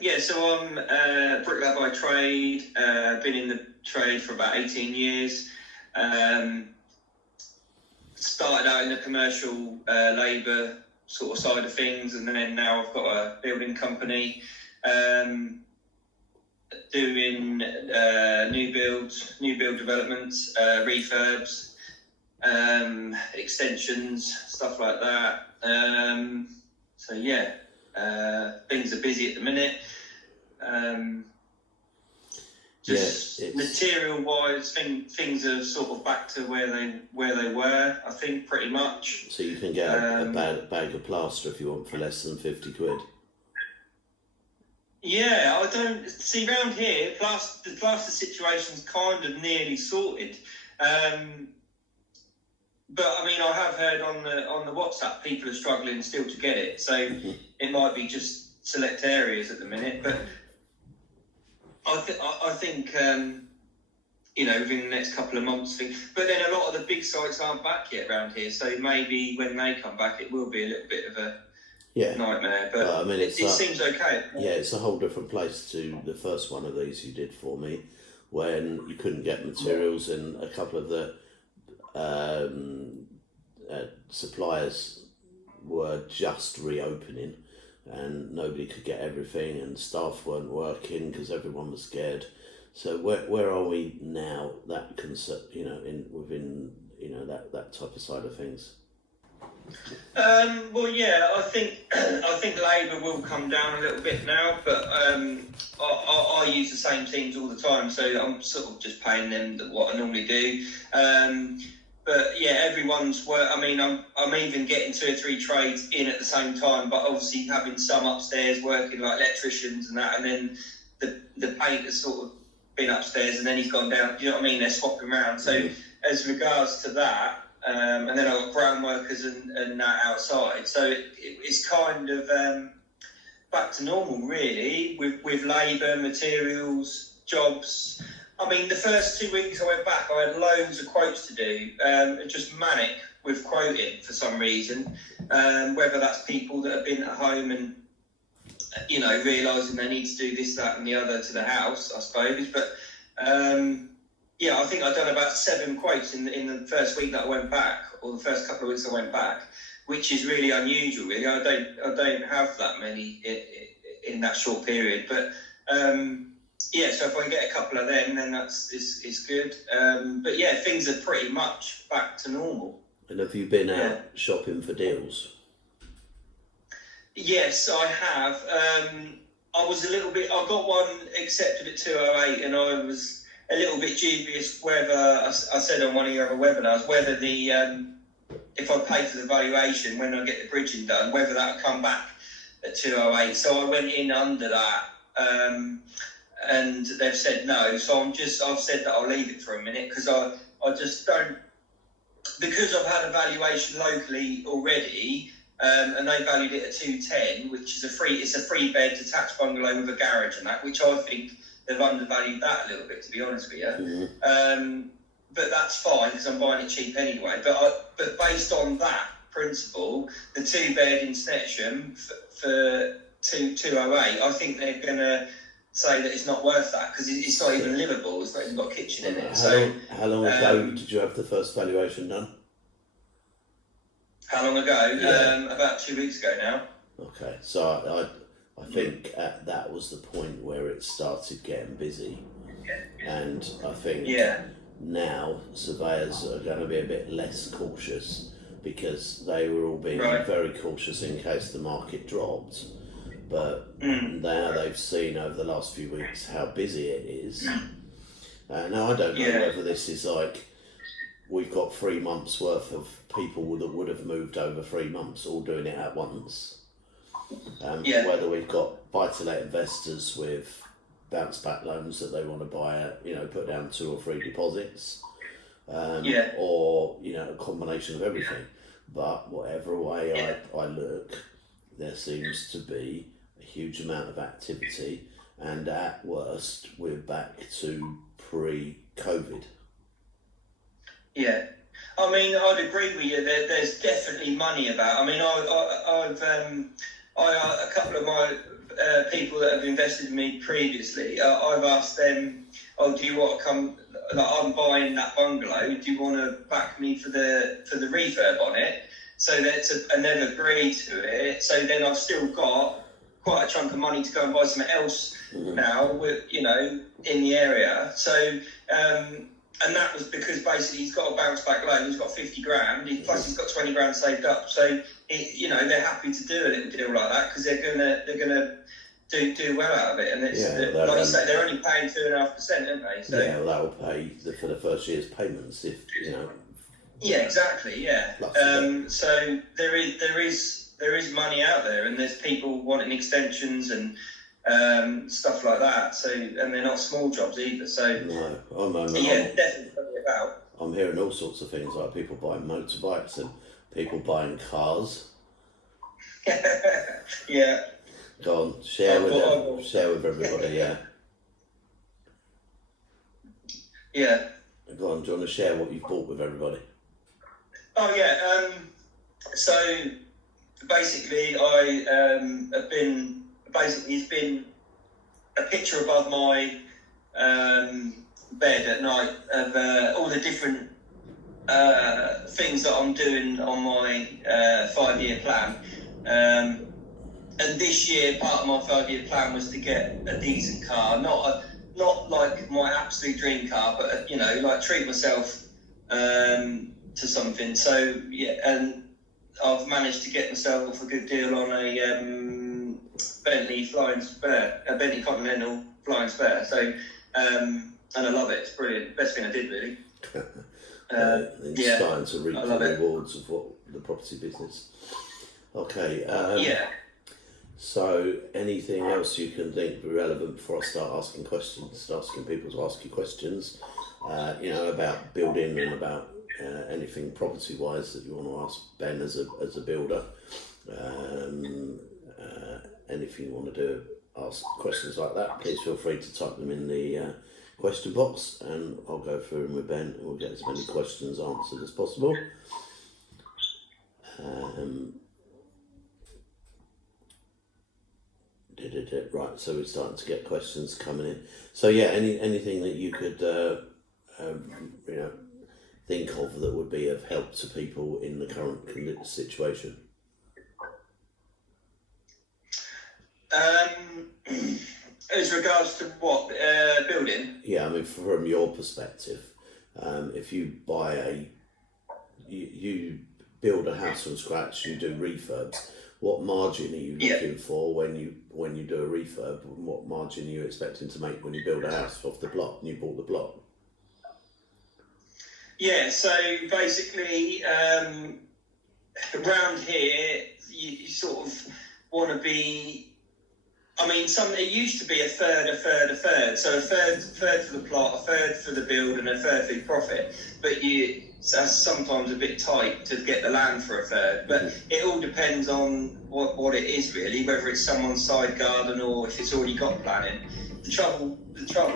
Yeah, so I'm bricklayer by trade. Been in the trade for about 18 years. Started out in the commercial labour sort of side of things, and then now I've got a building company doing new build developments, refurbs, extensions, stuff like that. So yeah, things are busy at the minute. Material-wise, things are sort of back to where they were. I think pretty much. So you can get a bag of plaster if you want for less than 50 quid. Yeah, I don't see around here. The plaster situation's kind of nearly sorted. But I mean, I have heard on the WhatsApp people are struggling still to get it. So it might be just select areas at the minute. But I think within the next couple of months. But then a lot of the big sites aren't back yet around here. So maybe when they come back, it will be a little bit of a nightmare. But I mean, it seems okay. Yeah, it's a whole different place to the first one of these you did for me, when you couldn't get materials and a couple of the suppliers were just reopening and nobody could get everything and staff weren't working because everyone was scared. So where are we now? That concept, within that type of side of things. Well, yeah, I think labour will come down a little bit now, but I use the same teams all the time, so I'm sort of just paying them what I normally do. But yeah, everyone's work. I mean, I'm even getting 2 or 3 trades in at the same time, but obviously having some upstairs working like electricians and that, and then the painter's sort of been upstairs and then he's gone down. Do you know what I mean? They're swapping around. So as regards to that. And then I've got ground workers and that outside. So it's kind of back to normal, really, with labour, materials, jobs. I mean, the first 2 weeks I went back, I had loads of quotes to do, just manic with quoting for some reason, whether that's people that have been at home and, realising they need to do this, that and the other to the house, I suppose. But yeah, I think I've done about 7 quotes in the first week that I went back, or the first couple of weeks I went back, which is really unusual. Really, I don't have that many in that short period. But yeah, so if I can get a couple of them, then it's good. But yeah, things are pretty much back to normal. And have you been out shopping for deals? Yes, I have. I was a little bit. I got one accepted at 208, and I was a little bit dubious whether, I said on one of your other webinars, whether if I pay for the valuation when I get the bridging done, whether that would come back at 208. So I went in under that, and they've said no. So I've said that I'll leave it for a minute because I just don't, because I've had a valuation locally already, and they valued it at 210, which is it's a 3-bed detached bungalow with a garage and that, which I think they've undervalued that a little bit, to be honest with you. Mm-hmm. But that's fine because I'm buying it cheap anyway. But based on that principle, the 2-bed in Snetcham for 208, I think they're going to say that it's not worth that because it's not even livable. It's not even got a kitchen in it. How long ago did you have the first valuation done? How long ago? Yeah. About 2 weeks ago now. Okay, so I think that was the point where it started getting busy, and I think now surveyors are going to be a bit less cautious because they were all being very cautious in case the market dropped, but now they've seen over the last few weeks how busy it is. Now I don't know whether this is like we've got 3 months worth of people that would have moved over 3 months all doing it at once. Whether we've got buy-to-let investors with bounce-back loans that they want to buy, put down 2 or 3 deposits, or a combination of everything. But whatever way I look, there seems to be a huge amount of activity, and at worst, we're back to pre-COVID. Yeah. I mean, I'd agree with you. There's definitely money about. I mean, a couple of my people that have invested in me previously, I've asked them, "Oh, do you want to come? Like, I'm buying that bungalow. Do you want to back me for the refurb on it?" So and they've agreed to it. So then I've still got quite a chunk of money to go and buy something else now, with, you know, in the area. So, and that was because basically he's got a bounce back loan. He's got 50 grand. Plus he's got 20 grand saved up. So, you know, they're happy to do a little deal like that because they're gonna do well out of it. And it's like you say, they're only paying 2.5%, aren't they? So, yeah, that'll pay for the first year's payments if you know. Yeah, exactly. Yeah. So there is money out there, and there's people wanting extensions and stuff like that. So, and they're not small jobs either. So definitely about. I'm hearing all sorts of things like people buying motorbikes and people buying cars. Yeah. Go on, share with everybody. Yeah. Yeah. Go on. Do you want to share what you've bought with everybody? Oh yeah. So basically, I have been. Basically, it's been a picture above my bed at night of all the different things that I'm doing on my 5-year plan. And this year, part of my 5-year plan was to get a decent car, not like my absolute dream car, but you know, like treat myself to something. So yeah, and I've managed to get myself a good deal on a Bentley Continental flying spare. So and I love it. It's brilliant. Best thing I did, really. It's starting to reap the rewards of what the property business. Okay. So, anything else you can think relevant before I start asking people to ask you questions, you know, about building and about anything property-wise that you want to ask Ben as a builder. Anything you want to do, ask questions like that, please feel free to type them in the question box, and I'll go through them with Ben, and we'll get as many questions answered as possible. Right, so we're starting to get questions coming in. So yeah, anything that you could you know, think of that would be of help to people in the current situation? As regards to what building? Yeah, I mean, from your perspective, if you buy you build a house from scratch, you do refurbs. What margin are you looking for when you do a refurb? And what margin are you expecting to make when you build a house off the block and you bought the block? Yeah, so basically, around here, you sort of want to be. I mean, it used to be a third. So a third for the plot, a third for the build, and a third for the profit. But that's sometimes a bit tight to get the land for a third. But it all depends on what it is really, whether it's someone's side garden or if it's already got planning. The trouble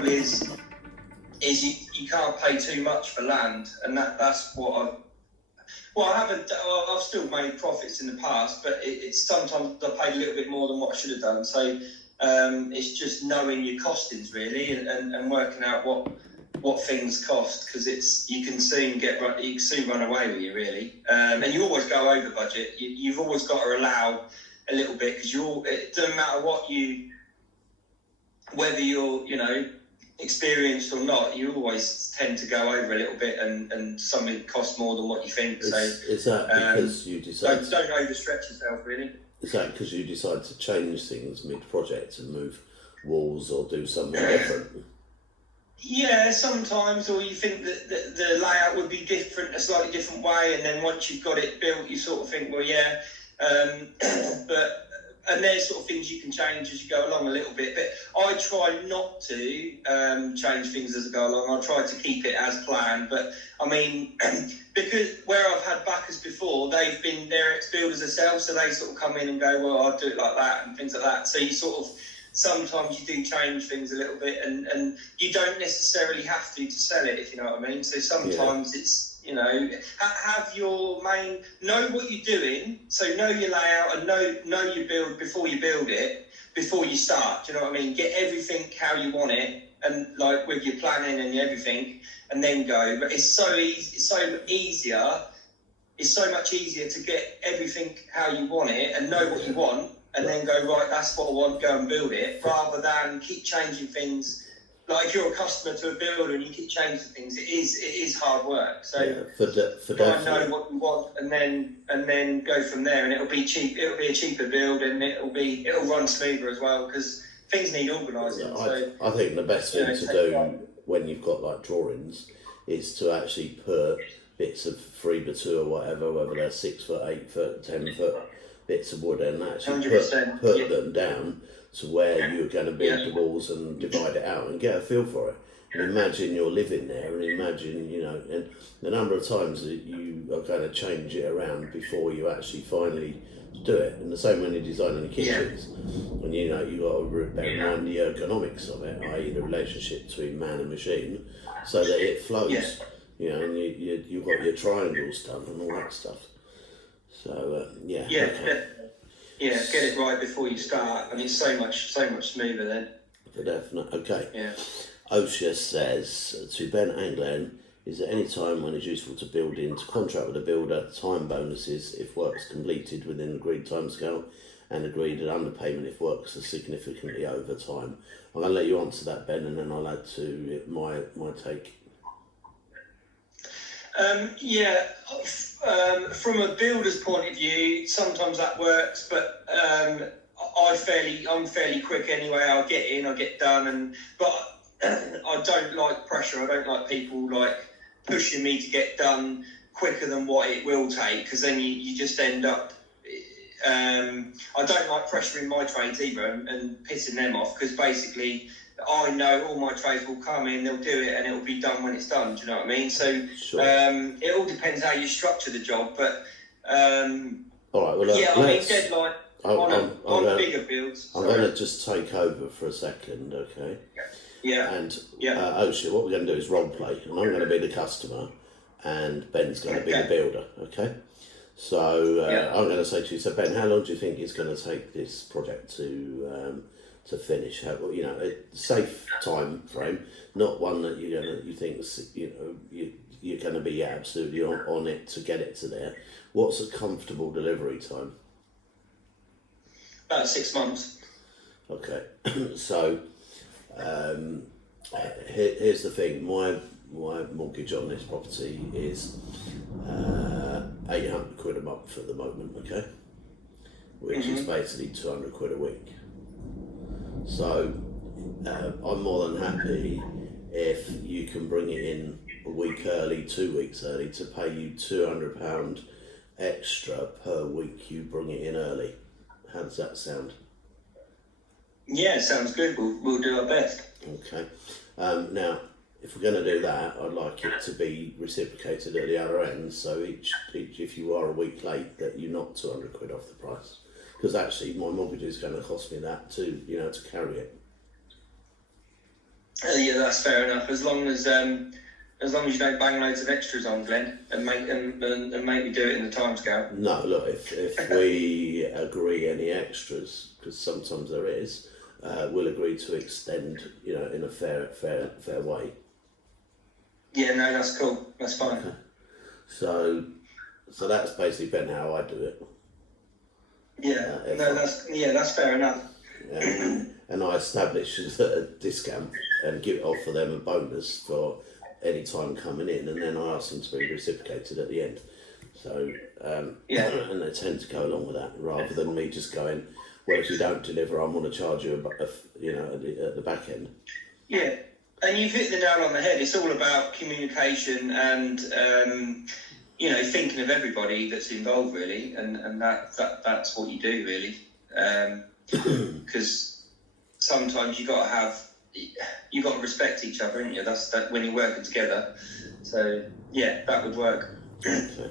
is you can't pay too much for land, and that's what I've still made profits in the past, but it's sometimes I paid a little bit more than what I should have done. So it's just knowing your costings really, and working out what things cost, because you can soon run away with you really, and you always go over budget. You've always got to allow a little bit, because it doesn't matter whether you're experienced or not, you always tend to go over a little bit, and something costs more than what you think. So is that because you decide don't overstretch yourself really? Is that because you decide to change things mid-project and move walls or do something different? Yeah, sometimes, or you think that the layout would be different, a slightly different way, and then once you've got it built, you sort of think, well, yeah, and there's sort of things you can change as you go along a little bit, but I try not to change things as I go along. I try to keep it as planned, but I mean, because where I've had backers before, they're ex-builders themselves, so they sort of come in and go, well, I'll do it like that and things like that. So you sort of, sometimes you do change things a little bit, and you don't necessarily have to sell it, if you know what I mean. So sometimes it's, have your know what you're doing, so know your layout and know your build before you build it, before you start. Do you know what I mean? Get everything how you want it, and like with your planning and everything, and then go. But it's so easy. It's so easier. It's so much easier to get everything how you want it and know what you want, and then go, right, that's what I want, go and build it, rather than keep changing things. Like if you're a customer to a builder and you keep changing things, it is hard work. So try and know what you want, and then go from there, and it'll be cheap. It'll be a cheaper build, and it'll run smoother as well, because things need organising. I think the best thing to do when you've got like drawings is to actually put bits of 3x2 or whatever, whether they're 6 foot, 8 foot, 10 foot bits of wood, and actually put them down to where you're going to build the walls and divide it out and get a feel for it. And imagine you're living there, and imagine, you know, and the number of times that you are going to change it around before you actually finally do it. And the same when you're designing the kitchens. And you know, you've got to bear in mind the ergonomics of it, i.e. the relationship between man and machine, so that it flows. You know, and you've got your triangles done and all that stuff. So, get it right before you start, and it's so much smoother then. For definite. Okay. Yeah. OSHA says to Ben and Glenn, is there any time when it's useful to build in to contract with a builder time bonuses if work's completed within the agreed timescale, and agreed an underpayment if works are significantly over time? I'm going to let you answer that, Ben, and then I'll add to it my take. From a builder's point of view, sometimes that works, but I'm fairly quick anyway. I'll get in, I'll get done, but I don't like pressure. I don't like people like pushing me to get done quicker than what it will take, because then you just end up. I don't like pressuring my trades either and pissing them off, because basically I know all my trades will come in, they'll do it, and it'll be done when it's done. Do you know what I mean? So sure. It all depends how you structure the job, but all right. Well, I mean, deadline on bigger builds. I'm going to just take over for a second, okay? Yeah. And OSHA, what we're going to do is role play, and I'm going to be the customer, and Ben's going to be the builder, okay? So I'm going to say to you, so Ben, how long do you think it's going to take this project to finish? You know, a safe time frame, not one that you think you're going to be absolutely on it to get it to there. What's a comfortable delivery time? About 6 months. Okay, so here's the thing. My mortgage on this property is £800 a month at the moment, okay, which is basically 200 quid a week. So I'm more than happy if you can bring it in a week early, 2 weeks early, to pay you £200 extra per week you bring it in early. How does that sound? Yeah, sounds good. We'll do our best. Okay. Now, if we're going to do that, I'd like it to be reciprocated at the other end. So each if you are a week late, that you knock 200 quid off the price. Because actually, my mortgage is going to cost me that too, to carry it. Yeah, that's fair enough. As long as you don't bang loads of extras on, Glenn, and make me do it in the timescale. No, look, if we agree any extras, because sometimes there is, we'll agree to extend, in a fair way. Yeah, no, that's cool. That's fine. Okay. So that's basically been how I do it. Yeah, that's fair enough. And I establish a discount and offer them a bonus for any time coming in, and then I ask them to be reciprocated at the end. So and they tend to go along with that, rather than me just going, well, if you don't deliver, I'm going to charge you at the back end. Yeah, and you've hit the nail on the head. It's all about communication and thinking of everybody that's involved, really, and that's what you do, really, because sometimes you got to respect each other, haven't you? That's when you're working together. So yeah, that would work. Okay.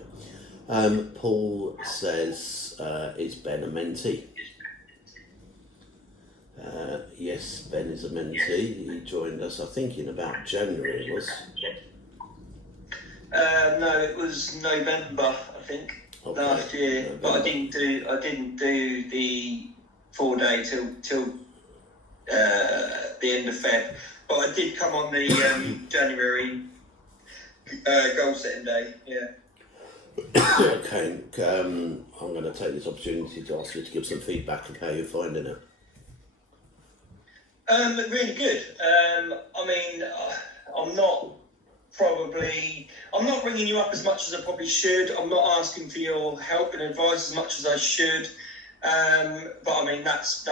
Paul says, is Ben a mentee? Yes, Ben is a mentee. He joined us, I think, in about January, it was. No, it was November, I think, last year. November. But I didn't do the 4-day till the end of Feb. But I did come on the January goal setting day. Yeah. Okay, I'm going to take this opportunity to ask you to give some feedback on how you're finding it. Really good. I mean, I'm not ringing you up as much as I probably should. I'm not asking for your help and advice as much as I should. But I mean, that's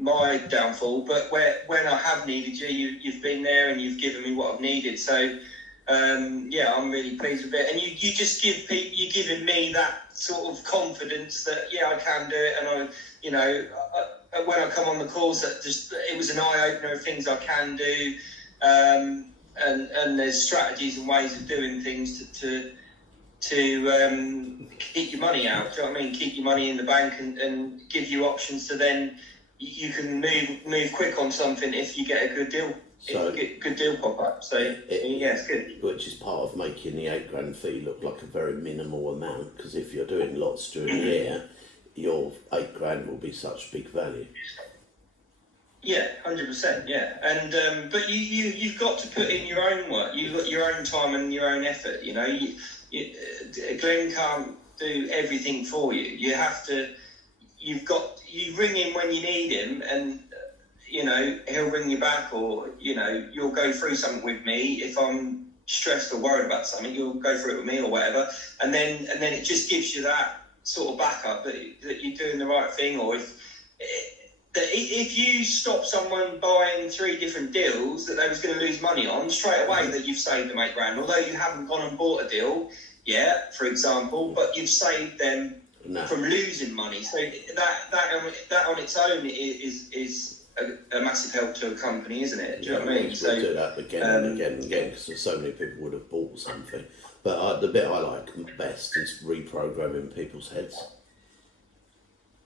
my downfall. But when I have needed you've been there and you've given me what I've needed. So yeah, I'm really pleased with it. And you just you're giving me that sort of confidence that I can do it. And when I come on the calls, it was an eye opener of things I can do. And there's strategies and ways of doing things to keep your money out. Do you know what I mean? Keep your money in the bank and give you options to then you can move quick on something if you get a good deal. So if you get a good deal pop up. So yeah, it's good. Which is part of making the £8,000 fee look like a very minimal amount, because if you're doing lots during the year, your £8,000 will be such big value. Yeah, 100%. Yeah, and but you've got to put in your own work. You've got your own time and your own effort. Glenn can't do everything for you. You have to. You ring him when you need him, and he'll ring you back, or you'll go through something with me. If I'm stressed or worried about something, you'll go through it with me or whatever, and then it just gives you that sort of backup that you're doing the right thing. Or if you stop someone buying 3 different deals that they was going to lose money on, straight away that you've saved them £8,000, although you haven't gone and bought a deal yet, for example, but you've saved them from losing money. So that on its own is a massive help to a company, isn't it? Do you know what I mean? So do that again and again and again, because so many people would have bought something. But the bit I like best is reprogramming people's heads.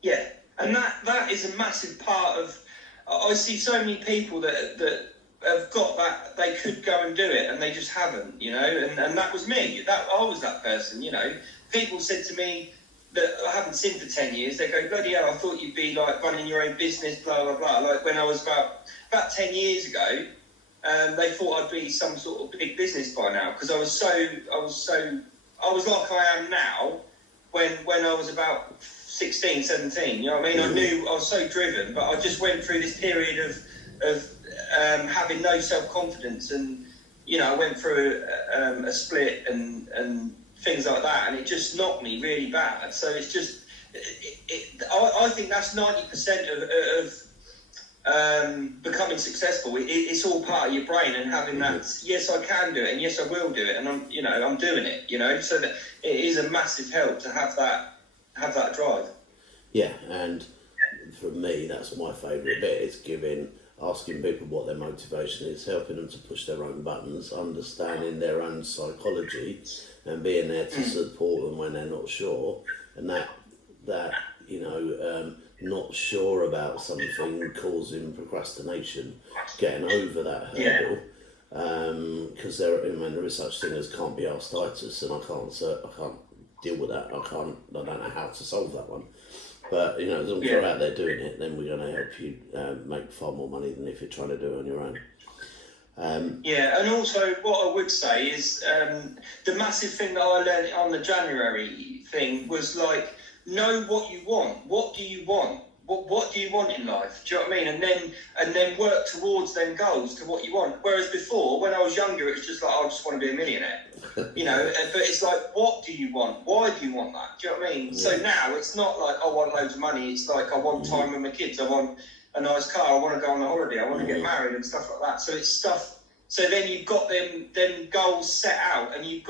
Yeah, and that is a massive part of. I see so many people that have got that they could go and do it and they just haven't, and that was me. I was that person, People said to me that I haven't seen for 10 years. They go, bloody hell, I thought you'd be like running your own business, blah blah blah. Like when I was about 10 years ago, they thought I'd be some sort of big business by now, because I was like I am now. When I was about 16, 17, you know what I mean? I knew I was so driven, but I just went through this period of having no self-confidence, and I went through a split and things like that, and it just knocked me really bad. So it's just, I think that's 90% of becoming successful. It's all part of your brain, and having that, yes, I can do it, and yes, I will do it, and I'm doing it, so that it is a massive help to have that drive. Yeah, and for me, that's my favourite bit, is asking people what their motivation is, helping them to push their own buttons, understanding their own psychology, and being there to support them when they're not sure, and that not sure about something causing procrastination, getting over that hurdle, because there is such thing as can't be arthritis, and I can't deal with that. I don't know how to solve that one. But as long as you're out there doing it, then we're going to help you make far more money than if you're trying to do it on your own. And also what I would say is the massive thing that I learned on the January thing was like, know what you want. What do you want? What do you want in life? Do you know what I mean? And then work towards them goals to what you want. Whereas before, when I was younger, it was just like, I just want to be a millionaire. But it's like, what do you want? Why do you want that? Do you know what I mean? Yeah. So now it's not like I want loads of money. It's like I want time with my kids. I want a nice car. I want to go on a holiday. I want to get married and stuff like that. So it's stuff. So then you've got them goals set out, and you've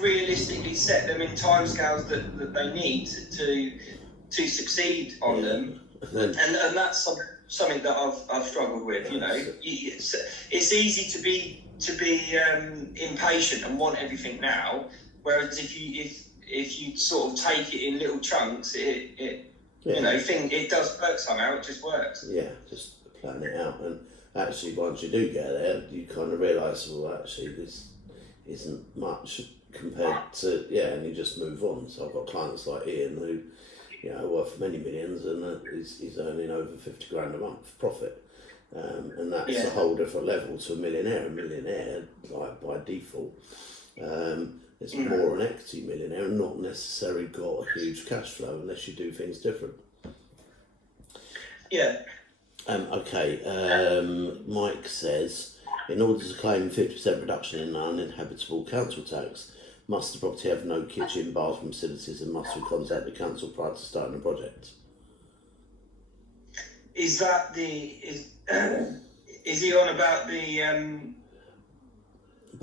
realistically set them in timescales that they need to succeed on them, and that's something that I've struggled with. It's easy to be impatient and want everything now, whereas if you sort of take it in little chunks, it does work somehow. It just works. Yeah, just plan it out, and actually once you do get there, you kind of realise, well, actually this isn't much compared to and you just move on. So I've got clients like Ian who worth many millions, and he's earning over 50 grand a month profit. And that's a whole different level to a millionaire. A millionaire, like by default, it's more an equity millionaire and not necessarily got a huge cash flow unless you do things different. Yeah. Mike says, in order to claim 50% reduction in uninhabitable council tax, must the property have no kitchen, bathroom facilities, and must we contact the council prior to starting the project? Is that is he on about the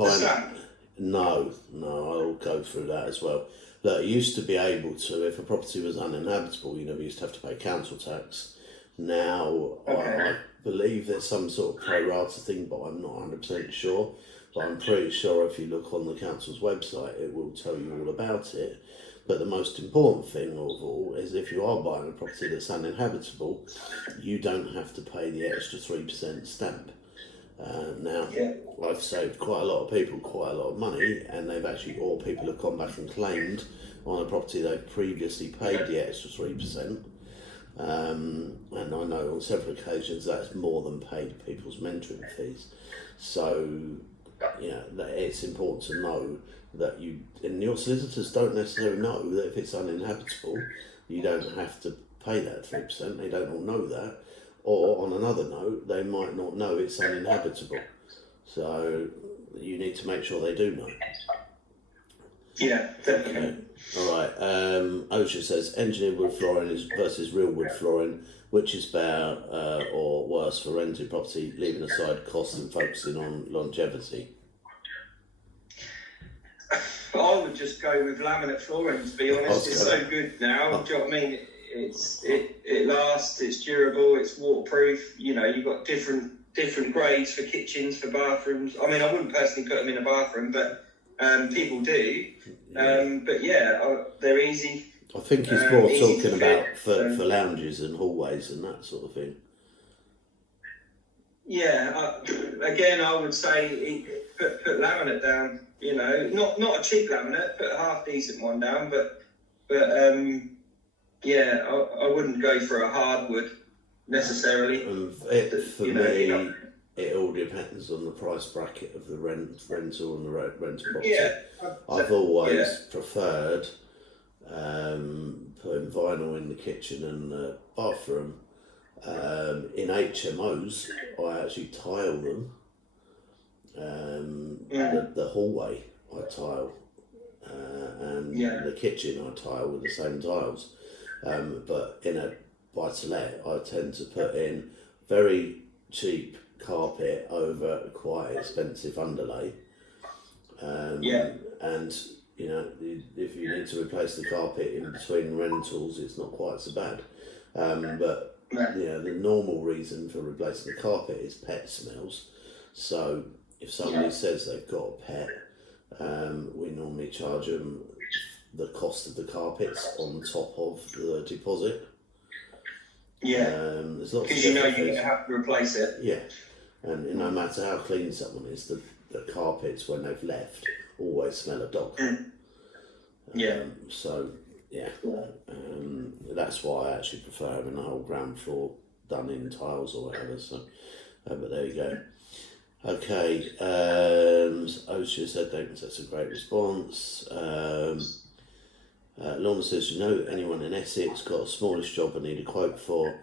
stamp? No, I'll go through that as well. Look, you used to be able to, if a property was uninhabitable, you never used to have to pay council tax. Now, I believe there's some sort of pro rata thing, but I'm not 100% sure. But I'm pretty sure if you look on the council's website, it will tell you all about it. But the most important thing of all is if you are buying a property that's uninhabitable, you don't have to pay the extra 3% stamp. Now, I've saved quite a lot of people quite a lot of money, and or people have gone back and claimed on a property they've previously paid the extra 3%. And I know on several occasions that's more than paid people's mentoring fees. So, it's important to know that and your solicitors don't necessarily know that if it's uninhabitable, you don't have to pay that 3%. They don't all know that. Or on another note, they might not know it's uninhabitable. So you need to make sure they do know. Yeah, definitely. Okay. All right. OSHA says engineered wood flooring versus real wood flooring. Which is better or worse for rented property, leaving aside costs and focusing on longevity? I would just go with laminate flooring, to be honest. It's so good now. Do you know what I mean? It lasts. It's durable. It's waterproof. You've got different grades for kitchens, for bathrooms. I mean, I wouldn't personally put them in a bathroom, but people do. But they're easy. I think he's more talking about for lounges and hallways and that sort of thing. Yeah, again, I would say put laminate down. Not a cheap laminate, put a half decent one down. But I wouldn't go for a hardwood necessarily. For me, it all depends on the price bracket of the rental and the rental property. Yeah, I've always preferred putting vinyl in the kitchen and the bathroom. In HMOs, I actually tile them. The hallway I tile, and the kitchen I tile with the same tiles. But in a buy-to-let, I tend to put in very cheap carpet over quite expensive underlay. And if you need to replace the carpet in between rentals, it's not quite so bad. But the normal reason for replacing the carpet is pet smells. So if somebody says they've got a pet, we normally charge them the cost of the carpets on top of the deposit. There's lots because you're going to have to replace it. Yeah, and no matter how clean someone is, the carpets when they've left always smell of dog. That's why I actually prefer having the whole ground floor done in tiles or whatever. So, but there you go. Okay, OSHA said that's a great response. Lorna says, anyone in Essex got a smallish job and need a quote for?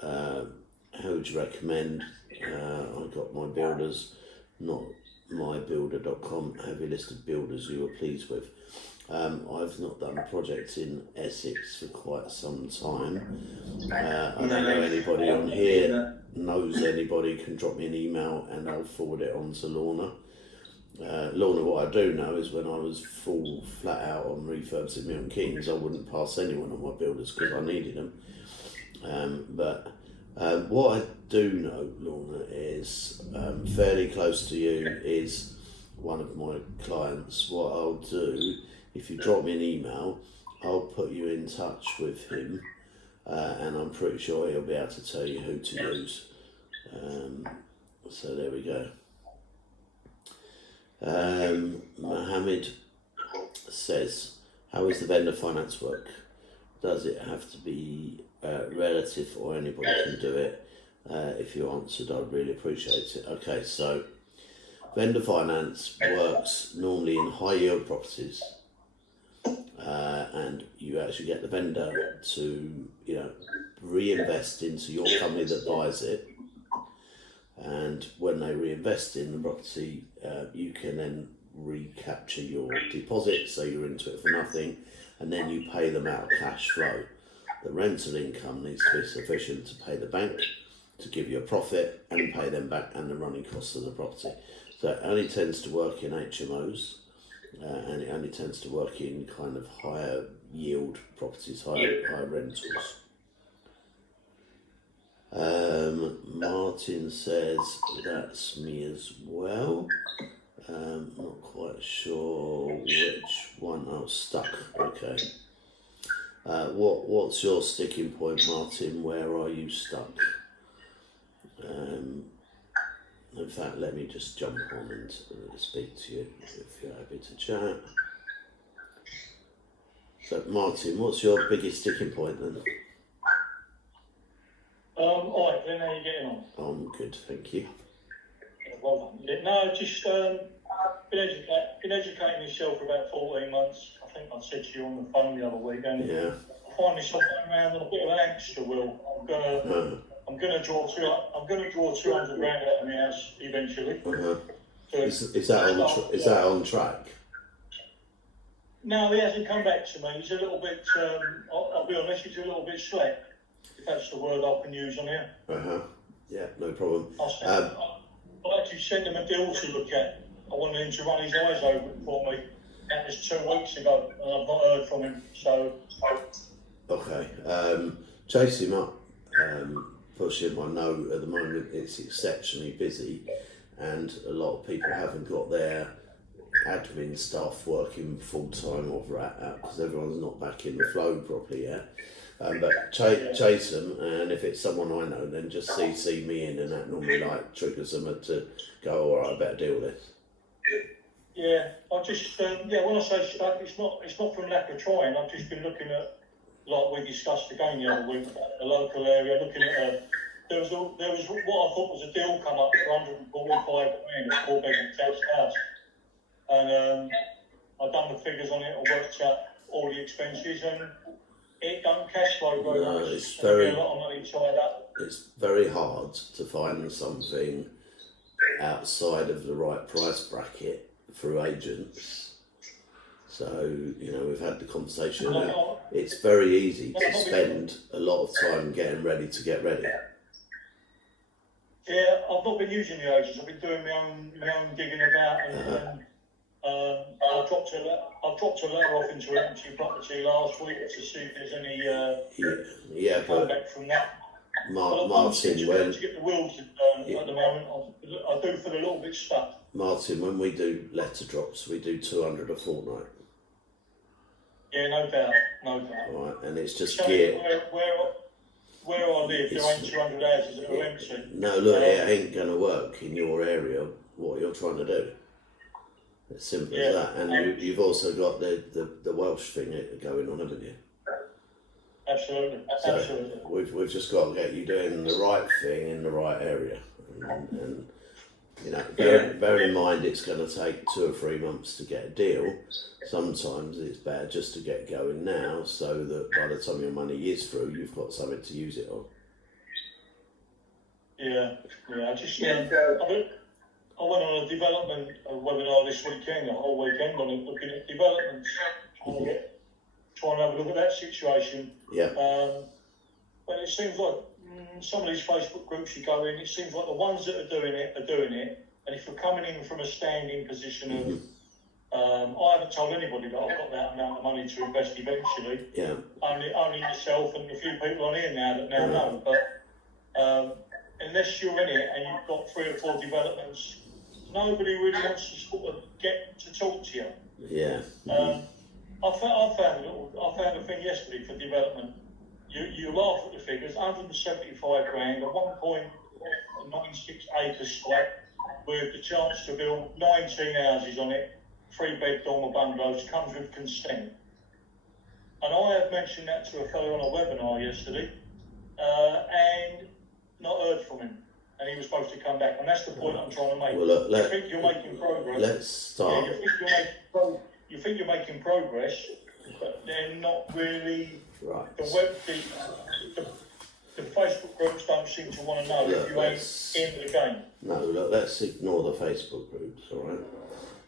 How would you recommend? I got my builders, not mybuilder.com. Have you listed builders you were pleased with? I've not done a project in Essex for quite some time. I don't know anybody on here knows anybody, can drop me an email and I'll forward it on to Lorna. Lorna, what I do know is when I was full flat out on refurbs in Milton Keynes, I wouldn't pass anyone on my builders because I needed them. But what I do know, Lorna, is fairly close to you is one of my clients. What I'll do, if you drop me an email, I'll put you in touch with him, and I'm pretty sure he'll be able to tell you who to use. So there we go. Mohammed says, how is the vendor finance work? does it have to be relative or anybody can do it? If you answered, I'd really appreciate it. Okay, so vendor finance works normally in high yield properties, and you actually get the vendor to, reinvest into your company that buys it. And when they reinvest in the property, you can then recapture your deposit, so you're into it for nothing, and then you pay them out of cash flow. The rental income needs to be sufficient to pay the bank, to give you a profit, and pay them back and the running costs of the property. So it only tends to work in HMOs, and it only tends to work in kind of higher yield properties, higher rentals. Martin says that's me as well. Not quite sure which one. Oh, stuck. Okay. What's your sticking point, Martin? Where are you stuck? In fact, let me just jump on and speak to you if you're happy to chat. So, Martin, what's your biggest sticking point then? Alright, Glenn, how are you getting on? I'm good, thank you. Well done. Yeah, no, just been educating myself for about 14 months. I think I said to you on the phone the other week, and Yeah. I find myself going around on a bit of an hamster wheel. I'm gonna draw 200 grand out of my house eventually. Is that on track? No, he hasn't come back to me. He's a little bit. I'll be honest. He's a little bit slack. If that's the word I can use on here. Yeah, no problem. I actually sent him a deal to look at. I wanted him to run his eyes over it for me. That was 2 weeks ago, and I've not heard from him. So. Okay. Chase him up. Push him. I know at the moment it's exceptionally busy, and a lot of people haven't got their admin staff working full time or flat out because everyone's not back in the flow properly yet. But chase them, and if it's someone I know, then just CC me in, and that normally triggers them to go, all right, I better deal with this. Yeah, I just when I say stuck, it's not from lack of trying. I've just been looking at, like we discussed again the other week, about the local area. Looking at there was what I thought was a deal come up for 145 grand, a 4-bedroom detached house, and I've done the figures on it. I worked out all the expenses, and it don't cash flow very much. No, it's very. A lot of money tied up. It's very hard to find something outside of the right price bracket through agents. So, we've had the conversation. It's very easy to spend a lot of time getting ready to get ready. Yeah, I've not been using the agents. I've been doing my own digging about, and I've dropped a letter off into an empty property last week to see if there's any comeback from that. Martin, when to get the wheels at the moment, I do feel a little bit stuck. Martin, when we do letter drops, we do 200 a fortnight. Yeah, no doubt. Right, and it's just geared. Where I live, there ain't 200 houses that are empty. No, look, it ain't going to work in your area, what you're trying to do. It's simple as that. And you've also got the Welsh thing going on, haven't you? Absolutely. So we've just got to get you doing the right thing in the right area. And bear in mind it's going to take 2 or 3 months to get a deal. Sometimes it's better just to get going now, so that by the time your money is through, you've got something to use it on. Yeah. I just I went on a development webinar this weekend, a whole weekend on it, looking at developments. Trying to have a look at that situation. Yeah. But it seems like some of these Facebook groups you go in, it seems like the ones that are doing it, and if you're coming in from a standing position of, I haven't told anybody that I've got that amount of money to invest eventually. Yeah. Only yourself and a few people on here now that know. But unless you're in it and you've got 3 or 4 developments, nobody really wants to sort of get to talk to you. Yeah. I found a thing yesterday for development. You laugh at the figures, 175 grand, a 1.96 acre site with the chance to build 19 houses on it, 3-bed dormer bungalows, comes with consent. And I have mentioned that to a fellow on a webinar yesterday, and not heard from him. And he was supposed to come back, and that's the point I'm trying to make. Well, look, you think you're making progress. Let's start. Yeah, you think you're making progress, but they're not really. Right. The Facebook groups don't seem to want to know if you ain't in the game. No, look, let's ignore the Facebook groups, all right?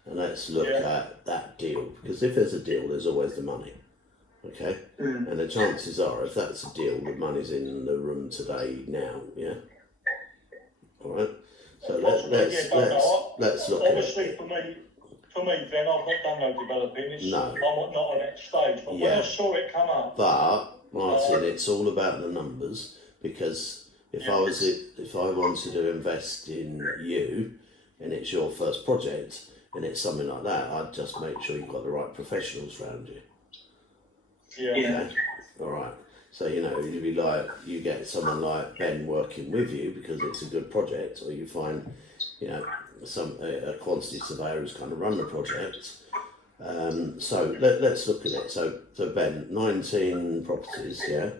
And let's look at that deal, because if there's a deal, there's always the money, okay? And the chances are, if that's a deal, the money's in the room today, now, yeah? All right? So let's look obviously, at it. for me, Ben, I've not done no developing. I'm not at that stage. But when I saw it come up, but Martin, it's all about the numbers, because if I wanted to invest in you, and it's your first project, and it's something like that, I'd just make sure you've got the right professionals around you. Yeah. All right. So, you'd be like, you get someone like Ben working with you because it's a good project, or you find, a quantity surveyor who's kind of run the project. So let's look at it. So Ben, 19 properties, yeah?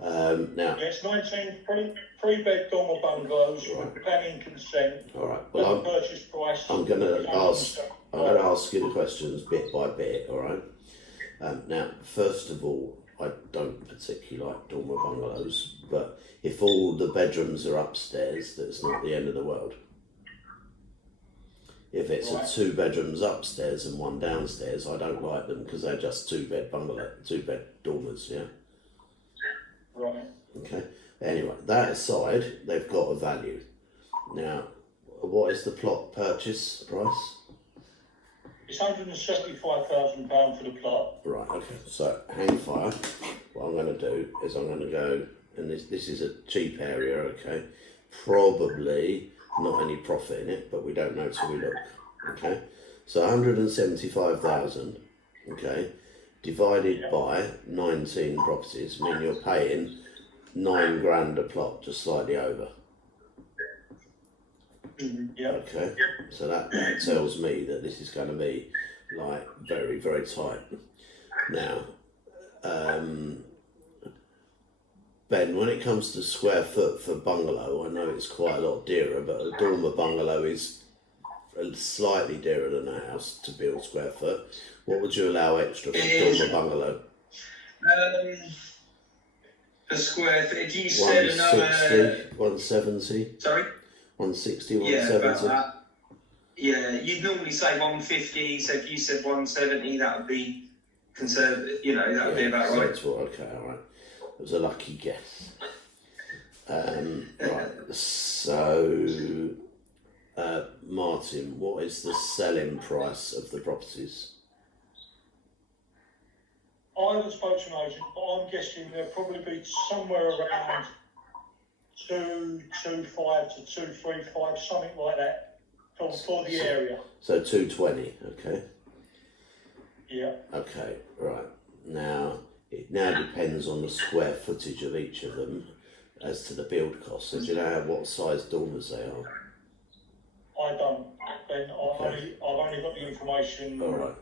Now. It's 19 three-bed dormer bungalows with planning consent. All right. Well, purchase price. I'm going to ask you the questions bit by bit. All right. Now, first of all, I don't particularly like dormer bungalows, but if all the bedrooms are upstairs, that's not the end of the world. If it's a 2 bedrooms upstairs and 1 downstairs, I don't like them because they're just 2-bed dormers, yeah? Right. Okay. Anyway, that aside, they've got a value. Now, what is the plot purchase price? It's £175,000 for the plot. Right, okay. So, hang fire. What I'm going to do is I'm going to go, and this is a cheap area, okay? Probably not any profit in it, but we don't know till we look, okay? So 175,000, okay, divided by 19 properties, mean you're paying 9 grand a plot, just slightly over. Okay, so that tells me that this is going to be like very, very tight. Now, Ben, when it comes to square foot for bungalow, I know it's quite a lot dearer, but a dormer bungalow is slightly dearer than a house to build square foot. What would you allow extra for a dormer bungalow? Per square foot, if you said 160, 170? Sorry? 160, 170? Yeah, you'd normally say 150, so if you said 170, that would be conservative, that would be about right. Okay, alright. It was a lucky guess. Right, so Martin, what is the selling price of the properties? I haven't spoken to an agent, but I'm guessing there'll probably be somewhere around 225 to 235, something like that, for the area. So 220, okay. Yeah. Okay, right. Now, it now depends on the square footage of each of them as to the build cost. So do you know what size dormers they are? I don't. Then I've only got the information. All right.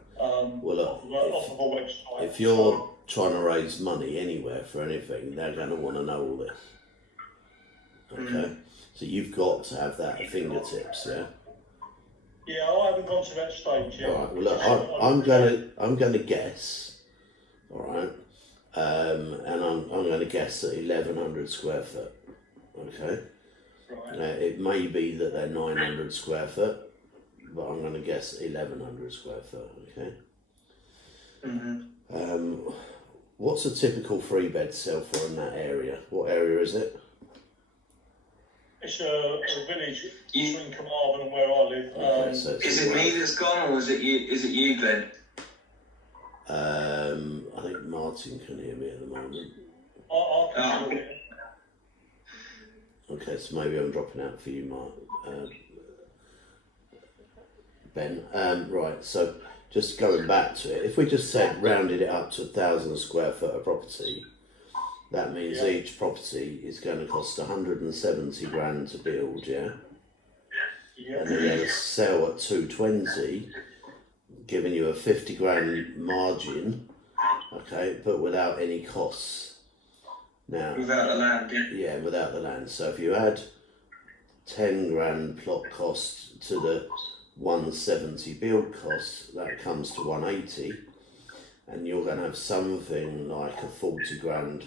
Well, off of a website. If you're trying to raise money anywhere for anything, they're going to want to know all this. Okay. So you've got to have that at fingertips, yeah. Yeah, I haven't gone to that stage yet. All right. Well, look, I'm going to guess. All right. And I'm going to guess at 1,100 square foot. Okay. Right. Now, it may be that they're 900 square foot, but I'm going to guess 1,100 square foot. Okay. What's a typical 3-bed sell for in that area? What area is it? It's a village between Carmarthen and where I live. Okay, so is it me that's gone, or is it you, Glenn? I think Martin can hear me at the moment. I can hear it. Okay, so maybe I'm dropping out for you, Mark. Ben. Right, so just going back to it, if we just said rounded it up to 1,000 square foot of property, that means each property is going to cost 170 grand to build, yeah? And they're going to sell at 220, giving you a 50 grand margin okay, but without any costs. Now, without the land, yeah, without the land. So if you add 10 grand plot cost to the 170 build cost, that comes to 180, and you're going to have something like a 40 grand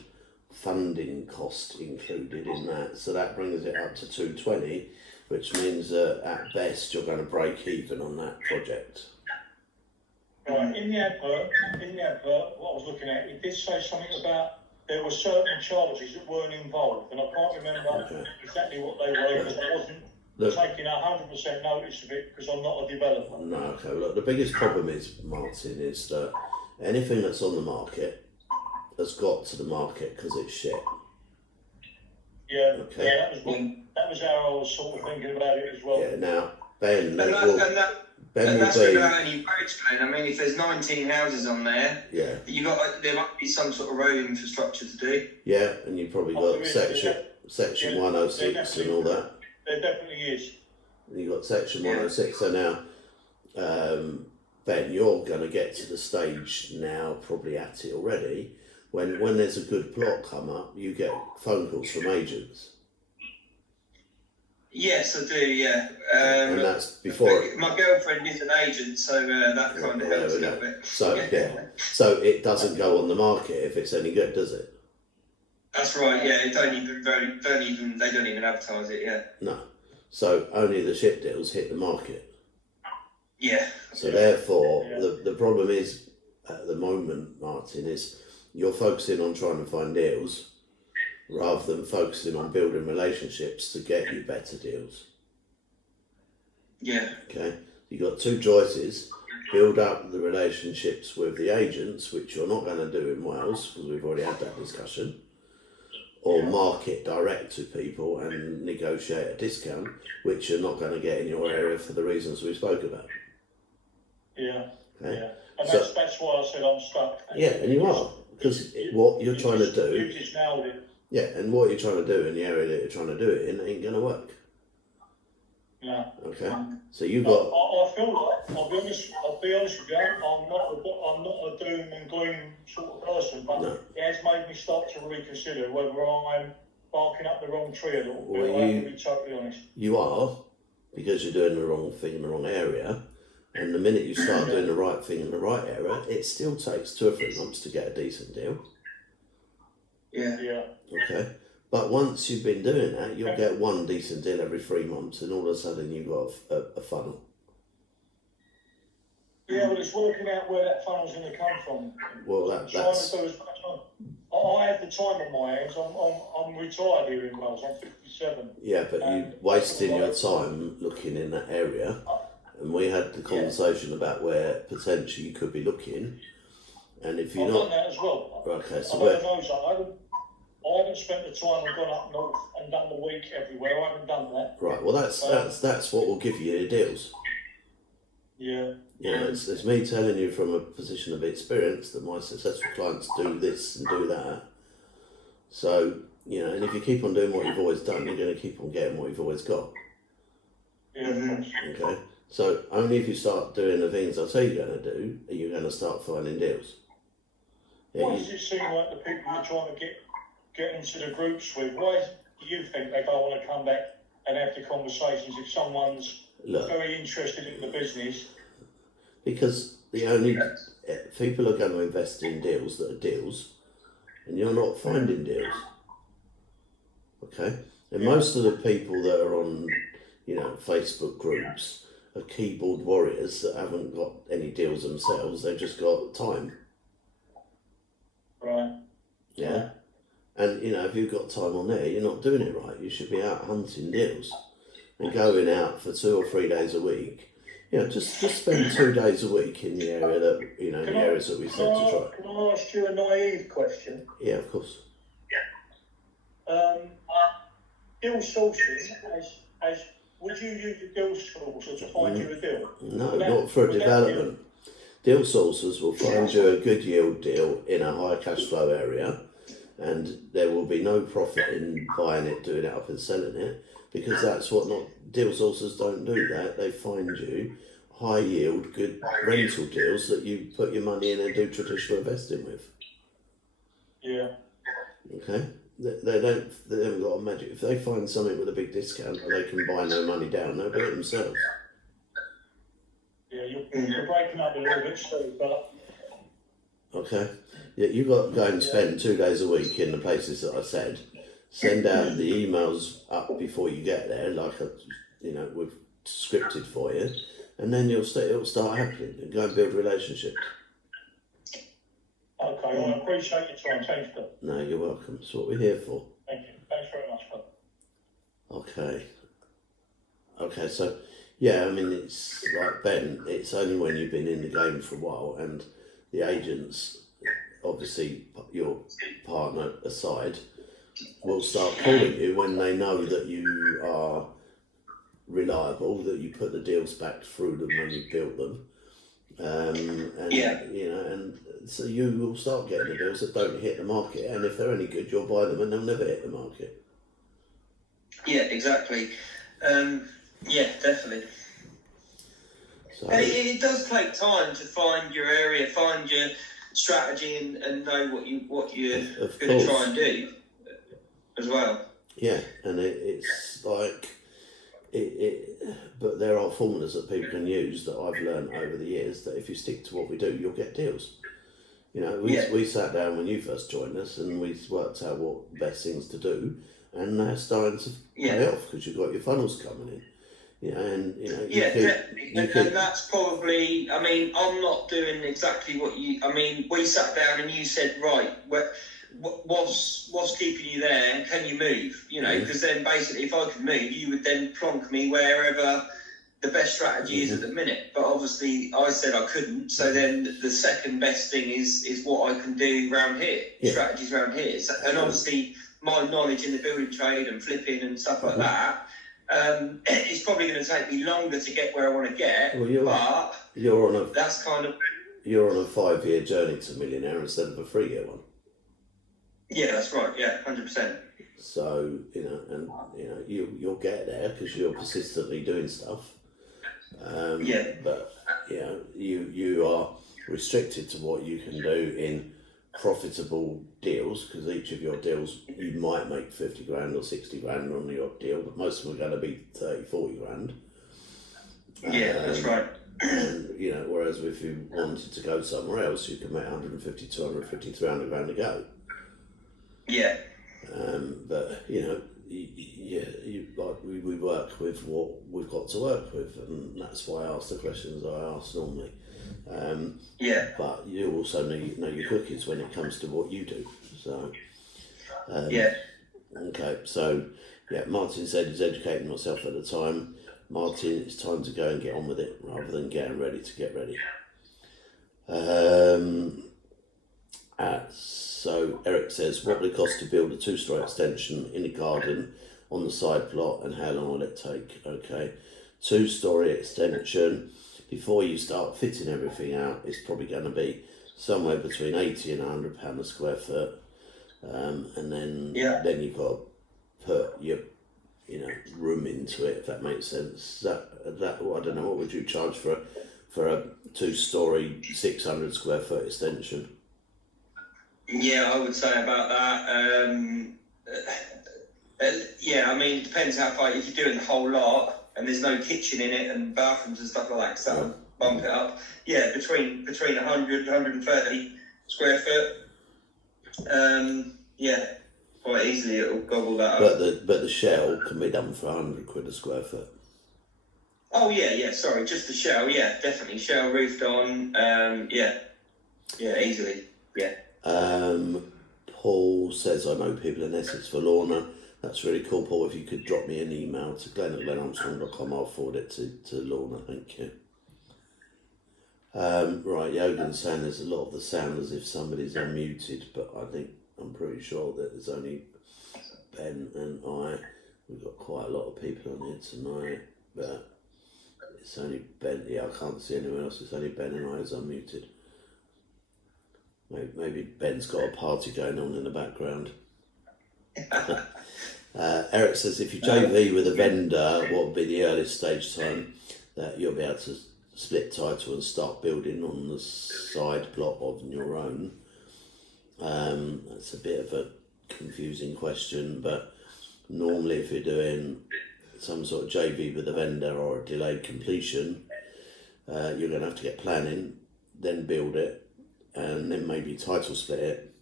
funding cost included in that. So that brings it up to 220, which means that at best you're going to break even on that project. Right, in the advert, what I was looking at, it did say something about there were certain charges that weren't involved, and I can't remember exactly what they were, because I wasn't taking 100% notice of it, because I'm not a developer. No, okay, look, the biggest problem is, Martin, is that anything that's on the market has got to the market because it's shit. Yeah, okay. Yeah, that was how I was sort of thinking about it as well. Yeah, now, Ben, and that's without any roads, Glenn. I mean, if there's 19 houses on there, yeah, there might be some sort of road infrastructure to do. Yeah, and you probably got section 106 and all that. There definitely is. You got section 106. So now, Ben, you're going to get to the stage now, probably at it already. When there's a good plot come up, you get phone calls from agents. Yes, I do. Yeah, and that's before. My girlfriend is an agent, so that kind of helps a little bit. So so it doesn't go on the market if it's any good, does it? That's right. Yeah, they don't even advertise it. Yeah. No. So only the shit deals hit the market. Yeah. So therefore, the problem is at the moment, Martin, is you're focusing on trying to find deals rather than focusing on building relationships to get you better deals. Yeah. Okay. You've got two choices. Build up the relationships with the agents, which you're not going to do in Wales, because we've already had that discussion, or market direct to people and negotiate a discount, which you're not going to get in your area for the reasons we spoke about. Yeah. Okay? Yeah. And that's why I said I'm stuck. Yeah, and you are. Because what you're trying to do... You just nailed it. Yeah, and what you're trying to do in the area that you're trying to do it in ain't going to work. Yeah. Okay. So you got... I feel like, I'll be honest with you, I'm not a doom and gloom sort of person, but it has made me start to reconsider whether I'm barking up the wrong tree a little bit. I have to be totally honest. You are, because you're doing the wrong thing in the wrong area. And the minute you start doing the right thing in the right area, it still takes 2 or 3 months to get a decent deal. Yeah. Yeah. Okay. But once you've been doing that, you'll get one decent deal every 3 months, and all of a sudden you've got a funnel. Yeah, well, it's working out where that funnel's going to come from. Well, that's... I have the time on my hands. I'm retired here in Wales. I'm 57. Yeah, but you're wasting your time looking in that area. And we had the conversation about where potentially you could be looking. And if you're I've not... done that as well. Okay, so I haven't spent the time and gone up north and done the week everywhere. I haven't done that. Right, well that's what will give you the deals. Yeah. You know, it's me telling you from a position of experience that my successful clients do this and do that. So, you know, and if you keep on doing what you've always done, you're going to keep on getting what you've always got. Yeah. Okay? So only if you start doing the things I say you're going to do, are you going to start finding deals. Why does it seem like the people you're trying to get into the groups with, why do you think they don't want to come back and have the conversations if someone's very interested in the business? Because the only people are going to invest in deals that are deals, and you're not finding deals. Okay? And most of the people that are on, you know, Facebook groups are keyboard warriors that haven't got any deals themselves, they've just got time. Right. Yeah. And, you know, if you've got time on there, you're not doing it right. You should be out hunting deals and going out for 2 or 3 days a week. You know, just spend 2 days a week in the area that, you know, areas that we said to try. Can I ask you a naive question? Yeah, of course. Deal sourcing, would you use a deal sourcer to find you a deal? No, not for a development. Deal sourcers will find you a good yield deal in a high cash flow area, and there will be no profit in buying it, doing it up and selling it, because that's what deal sourcers don't do that. They find you high yield, good rental deals that you put your money in and do traditional investing with. Yeah. Okay? They haven't got a magic. If they find something with a big discount or they can buy no money down, they'll do it themselves. Yeah, you're breaking up a little bit, Steve, but... Okay? Yeah, you've got to go and spend 2 days a week in the places that I said. Send out the emails up before you get there, we've scripted for you, and then it'll start happening. And go and build relationships. Okay, well, I appreciate your time. Thanks, Phil. No, you're welcome. That's what we're here for. Thank you. Thanks very much, Phil. Okay, so, yeah, I mean, it's like Ben, it's only when you've been in the game for a while and the agents, obviously your partner aside, will start calling you when they know that you are reliable, that you put the deals back through them when you built them. And so you will start getting the deals that don't hit the market, and if they're any good, you'll buy them and they'll never hit the market. Yeah, exactly. Yeah, definitely. So, and it does take time to find your area, find your strategy, and know what you're going to try and do as well. Yeah, and it's like but there are formulas that people can use that I've learned over the years that if you stick to what we do, you'll get deals. We sat down when you first joined us and we worked out what best things to do, and they're starting to pay off because you've got your funnels coming in. Definitely. And that's probably, I mean, I'm not doing exactly what we sat down and you said, right, what's keeping you there? Can you move? Because then basically if I could move, you would then plonk me wherever the best strategy is at the minute. But obviously I said I couldn't. So then the second best thing is what I can do around here, strategies around here. So, and obviously my knowledge in the building trade and flipping and stuff like that, it's probably going to take me longer to get where I want to get. Well, you're on a 5-year journey to Millionaire instead of a 3-year one. Yeah, that's right. Yeah, 100%. So you'll get there because you're persistently doing stuff. But you are restricted to what you can do in profitable deals, because each of your deals you might make 50 grand or 60 grand on your deal, but most of them are going to be 30-40 grand. That's right. And whereas if you wanted to go somewhere else, you can make 150, 250, 300 grand a go. Yeah. But we work with what we've got to work with, and that's why I ask the questions I ask normally. But you also know your cookies when it comes to what you do. So. Okay, so Martin said he's educating myself at the time. Martin, it's time to go and get on with it rather than getting ready to get ready. So Eric says, what would it cost to build a 2-story extension in a garden on the side plot, and how long will it take? Okay, 2-story extension, before you start fitting everything out, it's probably going to be somewhere between £80 and £100 a square foot, and then you've got to put your room into it, if that makes sense. That I don't know, what would you charge for a 2-story 600 square foot extension? Yeah, I would say about that. I mean, it depends how far. If you're doing the whole lot and there's no kitchen in it and bathrooms and stuff like that, so bump it up. Yeah, between 100, 130 square foot. Quite easily it'll gobble that up. But the shell can be done for £100 a square foot. Oh yeah. Sorry, just the shell. Yeah, definitely shell roofed on. Easily. Yeah. Paul says, I know people in Essex for Lorna. That's really cool, Paul. If you could drop me an email to glenn@glenarmstrong.com, I'll forward it to Lorna. Thank you. Right, Yogan's saying there's a lot of the sound as if somebody's unmuted, but I'm pretty sure that there's only Ben and I. We've got quite a lot of people on here tonight, but it's only Ben. Yeah, I can't see anyone else. It's only Ben and I who's unmuted. Maybe Ben's got a party going on in the background. Eric says, if you JV with a vendor, what would be the earliest stage time that you'll be able to split title and start building on the side plot of your own? That's a bit of a confusing question, but normally if you're doing some sort of JV with a vendor or a delayed completion, you're going to have to get planning, then build it, and then maybe title split it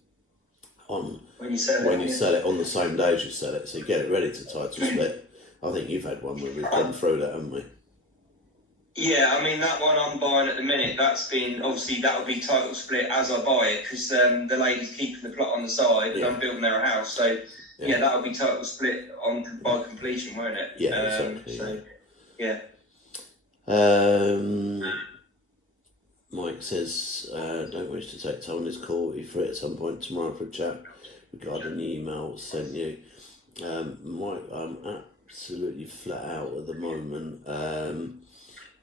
on when you sell it on the same day as you sell it. So you get it ready to title split. I think you've had one where we've gone through that, haven't we? Yeah, I mean, that one I'm buying at the minute, that's been, obviously that'll be title split as I buy it, because the lady's keeping the plot on the side and I'm building her house, so yeah, that'll be title split by completion, won't it? Yeah, exactly. So, yeah. Mike says, don't wish to take time on this call. Are you free at some point tomorrow for a chat regarding the email sent you? Mike, I'm absolutely flat out at the moment.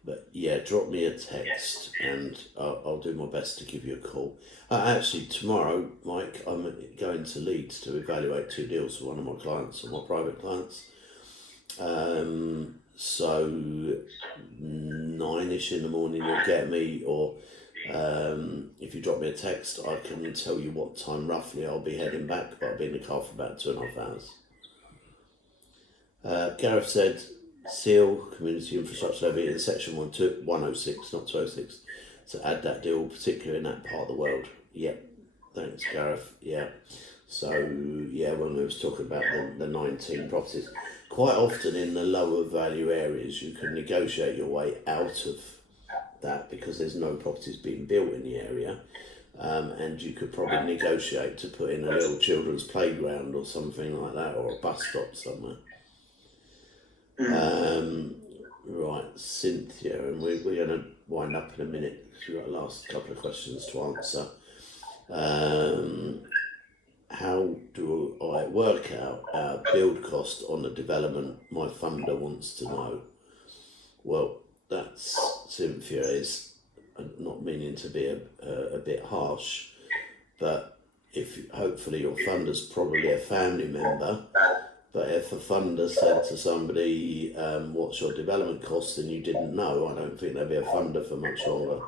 But yeah, drop me a text and I'll do my best to give you a call. Actually, tomorrow, Mike, I'm going to Leeds to evaluate 2 deals for one of my clients, or my private clients. So 9ish in the morning you'll get me, or if you drop me a text, I can tell you what time roughly I'll be heading back, but I'll be in the car for about 2.5 hours. Gareth said, Seal, community infrastructure levy in section 106, not 206, to add that deal, particularly in that part of the world. Yep, thanks Gareth, yeah. So, yeah, when we was talking about the 19 properties, quite often in the lower value areas you can negotiate your way out of that because there's no properties being built in the area, and you could probably negotiate to put in a little children's playground or something like that, or a bus stop somewhere. Right, Cynthia, and we're going to wind up in a minute because we've got the last couple of questions to answer. How do I work out our build cost on the development? My funder wants to know. Well, that's, Cynthia, is not meaning to be a bit harsh, but if hopefully your funder's probably a family member. But if a funder said to somebody, what's your development cost, and you didn't know, I don't think they'd be a funder for much longer.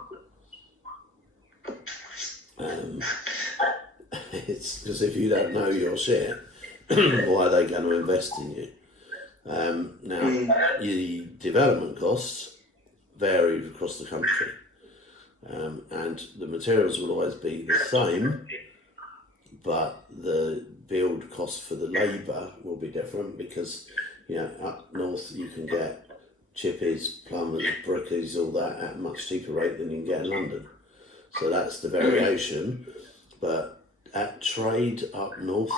It's because if you don't know your shit, why are they going to invest in you? Now, the development costs vary across the country, and the materials will always be the same, but the build cost for the labour will be different because, you know, up north you can get chippies, plumbers, brickies, all that at a much cheaper rate than you can get in London. So that's the variation. But at trade up north,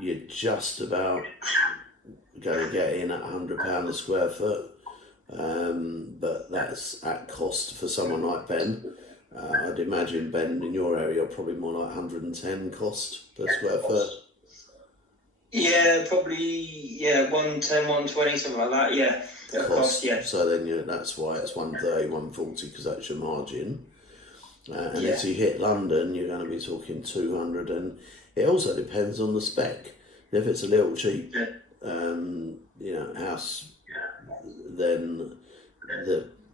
you're just about going to get in at £100 a square foot. But that's at cost for someone like Ben. I'd imagine, Ben, in your area, probably more like 110 cost per square foot. Yeah, probably, 110, 120, something like that, yeah. Cost, yeah. So then that's why it's 130, 140, because that's your margin. And as you hit London, you're going to be talking 200, and it also depends on the spec. If it's a little cheap, house, then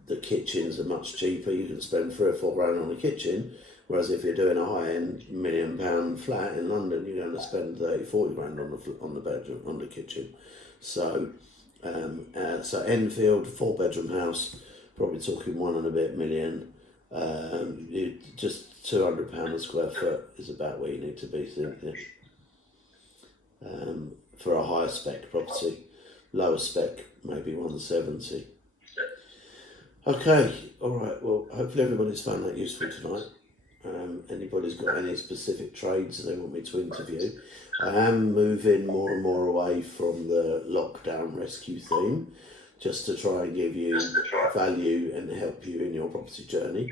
the kitchens are much cheaper. You can spend £3 or £4 grand on a kitchen, whereas if you're doing a high-end £1 million flat in London, you're going to spend 30-40 grand on the bedroom, on the kitchen. So, so Enfield, 4-bedroom house, probably talking 1 and a bit million. Just £200 a square foot is about where you need to be, Cynthia. For a higher spec property, lower spec maybe 170. Okay, all right. Well, hopefully everybody's found that useful tonight. Anybody's got any specific trades they want me to interview? I am moving more and more away from the lockdown rescue theme, just to try and give you value and help you in your property journey.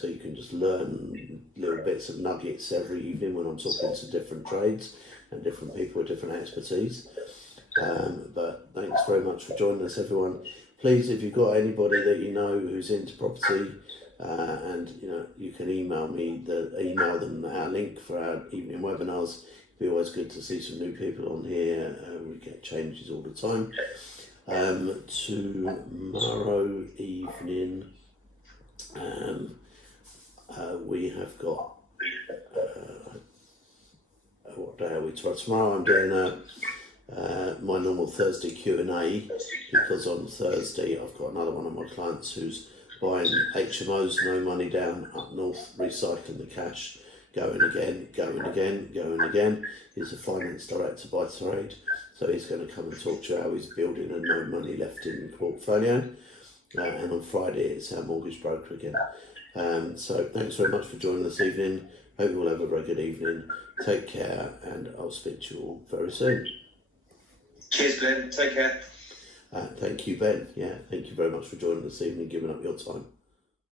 So you can just learn little bits of nuggets every evening when I'm talking to different trades and different people with different expertise. But thanks very much for joining us, everyone. Please, if you've got anybody that you know who's into property, and you can email them our link for our evening webinars. It'd be always good to see some new people on here. We get changes all the time. Tomorrow evening We have got, what day are we? Tomorrow I'm doing my normal Thursday Q&A, because on Thursday I've got another one of my clients who's buying HMOs, no money down, up north, recycling the cash, going again. He's a finance director by trade, so he's going to come and talk to you how he's building a no money left in portfolio. And on Friday it's our mortgage broker again. So thanks very much for joining this evening. Hope you all have a very good evening. Take care, and I'll speak to you all very soon. Cheers, Glenn. Take care. Thank you, Ben. Yeah, thank you very much for joining this evening, giving up your time.